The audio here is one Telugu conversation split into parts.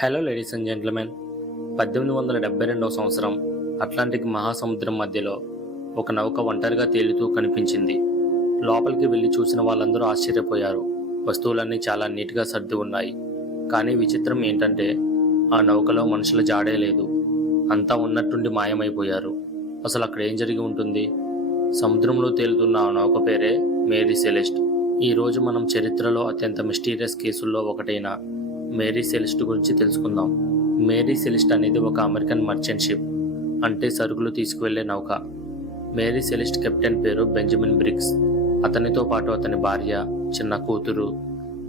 Hello ladies and gentlemen. 1872 సంవత్సరం అట్లాంటిక్ మహాసముద్రం మధ్యలో ఒక నౌక ఒంటరిగా తేలుతూ కనిపించింది. లోపలికి వెళ్ళి చూసిన వాళ్ళందరూ ఆశ్చర్యపోయారు. వస్తువులన్నీ చాలా నీట్గా సర్ది ఉన్నాయి. కానీ విచిత్రం ఏంటంటే ఆ నౌకలో మనుషుల జాడే లేదు. అంతా ఉన్నట్టుండి మాయమైపోయారు. అసలు అక్కడ ఏం జరిగి ఉంటుంది? సముద్రంలో తేలుతున్న ఆ నౌక పేరే మేరీ సెలెస్ట్. ఈరోజు మనం చరిత్రలో అత్యంత మిస్టీరియస్ కేసుల్లో ఒకటైన మేరీ సెలెస్ట్ గురించి తెలుసుకుందాం. మేరీ సెలెస్ట్ అనేది ఒక అమెరికన్ మర్చెంట్ షిప్, అంటే సరుకులు తీసుకువెళ్లే నౌక. మేరీ సెలెస్ట్ కెప్టెన్ పేరు బెంజమిన్ బ్రిగ్స్. అతనితో పాటు అతని భార్య, చిన్న కూతురు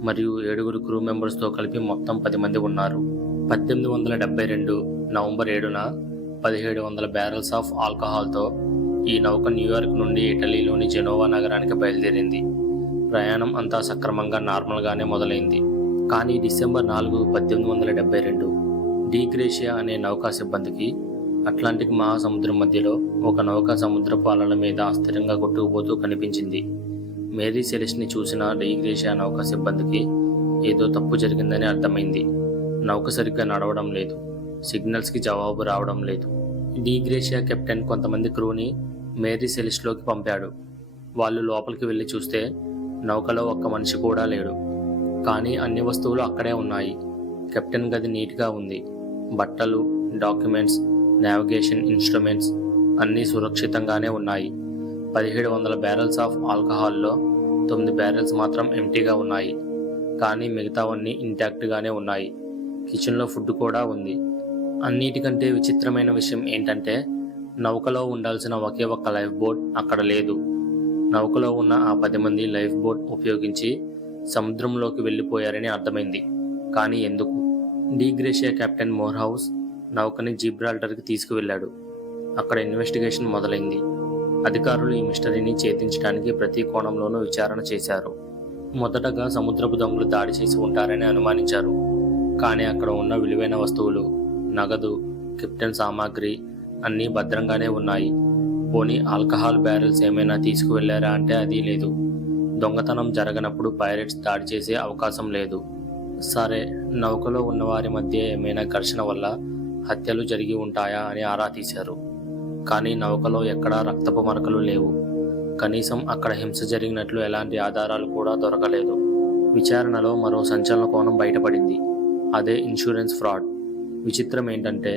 మరియు 7 క్రూ మెంబర్స్తో కలిపి మొత్తం 10 మంది ఉన్నారు. 1872 నవంబర్ 7న 1700 బ్యారెల్స్ ఆఫ్ ఆల్కహాల్తో ఈ నౌక న్యూయార్క్ నుండి ఇటలీలోని జెనోవా నగరానికి బయలుదేరింది. ప్రయాణం అంతా సక్రమంగా నార్మల్గానే మొదలైంది. కానీ డిసెంబర్ 4, 1872 డి గ్రేషియా అనే నౌకా సిబ్బందికి అట్లాంటిక్ మహాసముద్రం మధ్యలో ఒక నౌక సముద్రపు అలల మీద అస్థిరంగా కొట్టుకుపోతూ కనిపించింది. మేరీ సెలెస్ట్ని చూసిన డి గ్రేషియా నౌకా సిబ్బందికి ఏదో తప్పు జరిగిందని అర్థమైంది. నౌక సరిగ్గా నడవడం లేదు, సిగ్నల్స్కి జవాబు రావడం లేదు. డి గ్రేషియా కెప్టెన్ కొంతమంది క్రూని మేరీ సెలెస్ట్లోకి పంపాడు. వాళ్ళు లోపలికి వెళ్ళి చూస్తే నౌకలో ఒక్క మనిషి కూడా లేడు. కానీ అన్ని వస్తువులు అక్కడే ఉన్నాయి. కెప్టెన్ గది నీట్గా ఉంది. బట్టలు, డాక్యుమెంట్స్, నావిగేషన్ ఇన్స్ట్రుమెంట్స్ అన్నీ సురక్షితంగానే ఉన్నాయి. 1700 బ్యారెల్స్ ఆఫ్ ఆల్కహాల్లో 9 బ్యారెల్స్ మాత్రం ఎంటీగా ఉన్నాయి. కానీ మిగతావన్నీ ఇంటాక్ట్గానే ఉన్నాయి. కిచెన్లో ఫుడ్ కూడా ఉంది. అన్నిటికంటే విచిత్రమైన విషయం ఏంటంటే నౌకలో ఉండాల్సిన ఒకే ఒక్క లైఫ్ బోట్ అక్కడ లేదు. నౌకలో ఉన్న ఆ 10 మంది లైఫ్ బోట్ ఉపయోగించి సముద్రంలోకి వెళ్ళిపోయారని అర్థమైంది. కానీ ఎందుకు? డి గ్రేషియా కెప్టెన్ మోర్హౌస్ నౌకని జిబ్రాల్టర్కి తీసుకువెళ్లాడు. అక్కడ ఇన్వెస్టిగేషన్ మొదలైంది. అధికారులు ఈ మిస్టరీని ఛేదించడానికి ప్రతి కోణంలోనూ విచారణ చేశారు. మొదటగా సముద్రపు దొంగలు దాడి చేసి ఉంటారని అనుమానించారు. కానీ అక్కడ ఉన్న విలువైన వస్తువులు, నగదు, కెప్టెన్ సామాగ్రి అన్నీ భద్రంగానే ఉన్నాయి. పోనీ ఆల్కహాల్ బ్యారెల్స్ ఏమైనా తీసుకువెళ్లారా అంటే అది లేదు. దొంగతనం జరగనప్పుడు పైరేట్స్ దాడి చేసే అవకాశం లేదు. సరే, నౌకలో ఉన్న వారి మధ్య ఏమైనా ఘర్షణ వల్ల హత్యలు జరిగి ఉంటాయా అని ఆరా తీశారు. కానీ నౌకలో ఎక్కడా రక్తపు మరకలు లేవు. కనీసం అక్కడ హింస జరిగినట్లు ఎలాంటి ఆధారాలు కూడా దొరకలేదు. విచారణలో మరో సంచలన కోణం బయటపడింది. అదే ఇన్సూరెన్స్ ఫ్రాడ్. విచిత్రం ఏంటంటే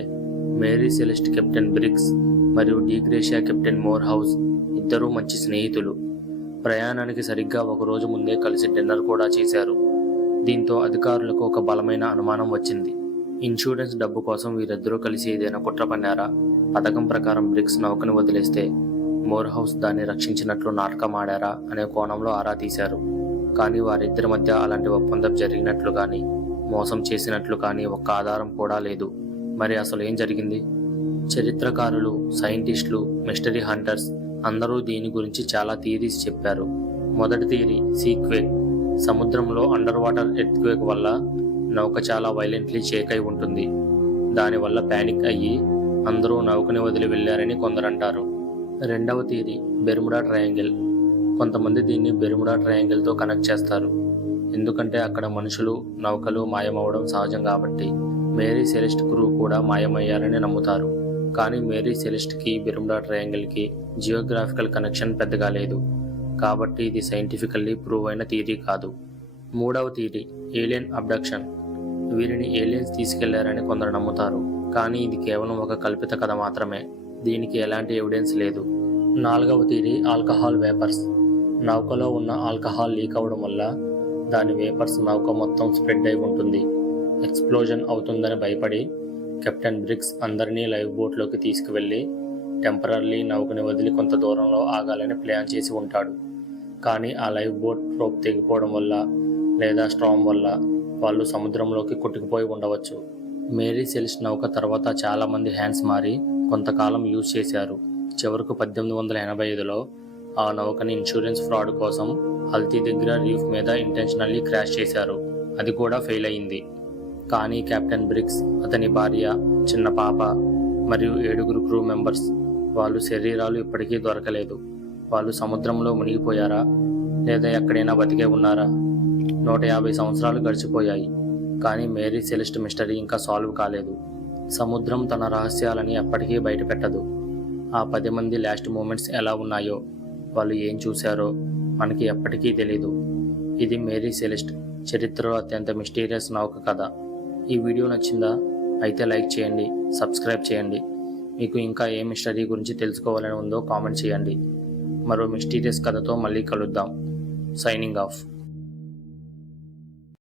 మేరీ సెలెస్ట్ కెప్టెన్ బ్రిగ్స్ మరియు డి గ్రేషియా కెప్టెన్ మోర్హౌస్ ఇద్దరూ మంచి స్నేహితులు. ప్రయాణానికి సరిగ్గా ఒక రోజు ముందే కలిసి డిన్నర్ కూడా చేశారు. దీంతో అధికారులకు ఒక బలమైన అనుమానం వచ్చింది. ఇన్సూరెన్స్ డబ్బు కోసం వీరిద్దరూ కలిసి ఏదైనా కుట్ర పన్నారా? పథకం ప్రకారం బ్రిగ్స్ నౌకను వదిలేస్తే మోర్హౌస్ దాన్ని రక్షించినట్లు నాటకం ఆడారా అనే కోణంలో ఆరా తీశారు. కానీ వారిద్దరి మధ్య అలాంటి ఒప్పందం జరిగినట్లు కానీ మోసం చేసినట్లు కానీ ఒక్క ఆధారం కూడా లేదు. మరి అసలు ఏం జరిగింది? చరిత్రకారులు, సైంటిస్టులు, మిస్టరీ హంటర్స్ అందరూ దీని గురించి చాలా థియరీస్ చెప్పారు. మొదటి థియరీ సీక్వేక్. సముద్రంలో అండర్ వాటర్ ఎర్త్క్వేక్ వల్ల నౌక చాలా వైలెంట్లీ షేక్ అయి ఉంటుంది. దానివల్ల ప్యానిక్ అయ్యి అందరూ నౌకని వదిలి వెళ్ళారని కొందరంటారు. రెండవ థియరీ బెర్ముడా ట్రయాంగిల్. కొంతమంది దీన్ని బెర్ముడా ట్రయాంగిల్తో కనెక్ట్ చేస్తారు. ఎందుకంటే అక్కడ మనుషులు, నౌకలు మాయమవడం సహజం కాబట్టి. మేరీ సెలెస్ట్ క్రూ కూడా మాయమయ్యారని నమ్ముతారు. కానీ మేరీ సెలెస్ట్కి బెర్ముడా ట్రయాంగిల్కి జియోగ్రాఫికల్ కనెక్షన్ పెద్దగా లేదు. కాబట్టి ఇది సైంటిఫికల్లీ ప్రూవ్ అయిన థియరీ కాదు. మూడవ థియరీ ఏలియన్ అబ్డక్షన్. వీరిని ఏలియన్స్ తీసుకెళ్లారని కొందరు నమ్ముతారు. కానీ ఇది కేవలం ఒక కల్పిత కథ మాత్రమే. దీనికి ఎలాంటి ఎవిడెన్స్ లేదు. నాలుగవ థియరీ ఆల్కహాల్ వేపర్స్. నౌకలో ఉన్న ఆల్కహాల్ లీక్ అవడం వల్ల దాని వేపర్స్ నౌక మొత్తం స్ప్రెడ్ అయి ఉంటుంది. ఎక్స్ప్లోజన్ అవుతుందని భయపడి కెప్టెన్ బ్రిగ్స్ అందరినీ లైఫ్ బోట్లోకి తీసుకువెళ్ళి టెంపరర్లీ నౌకని వదిలి కొంత దూరంలో ఆగాలని ప్లాన్ చేసి ఉంటాడు. కానీ ఆ లైఫ్ బోట్ రోప్ తెగిపోవడం వల్ల లేదా స్ట్రామ్ వల్ల వాళ్ళు సముద్రంలోకి కొట్టుకుపోయి ఉండవచ్చు. మేరీ సెలెస్ట్ నౌక తర్వాత చాలామంది హ్యాండ్స్ మారి కొంతకాలం యూజ్ చేశారు. చివరకు 1885లో ఆ నౌకని ఇన్సూరెన్స్ ఫ్రాడ్ కోసం హల్తీ దగ్గర రీఫ్ మీద ఇంటెన్షనల్లీ క్రాష్ చేశారు. అది కూడా ఫెయిల్ అయింది. కానీ కెప్టెన్ బ్రిగ్స్, అతని భార్య, చిన్న పాప మరియు 7 క్రూ మెంబర్స్ వాళ్ళు శరీరాలు ఇప్పటికీ దొరకలేదు. వాళ్ళు సముద్రంలో మునిగిపోయారా లేదా ఎక్కడైనా బతికే ఉన్నారా? 150 సంవత్సరాలు గడిచిపోయాయి. కానీ మేరీ సెలెస్ట్ మిస్టరీ ఇంకా సాల్వ్ కాలేదు. సముద్రం తన రహస్యాలని ఎప్పటికీ బయటపెట్టదు. ఆ 10 మంది లాస్ట్ మూమెంట్స్ ఎలా ఉన్నాయో, వాళ్ళు ఏం చూశారో మనకి ఎప్పటికీ తెలీదు. ఇది మేరీ సెలెస్ట్ చరిత్రలో అత్యంత మిస్టీరియస్ నౌక కథ. ఈ వీడియో నచ్చిందా? అయితే లైక్ చేయండి, సబ్స్క్రైబ్ చేయండి. మీకు ఇంకా ఏ మిస్టరీ గురించి తెలుసుకోవాలని ఉందో కామెంట్ చేయండి. మరో మిస్టీరియస్ కథతో మళ్ళీ కలుద్దాం. Signing off.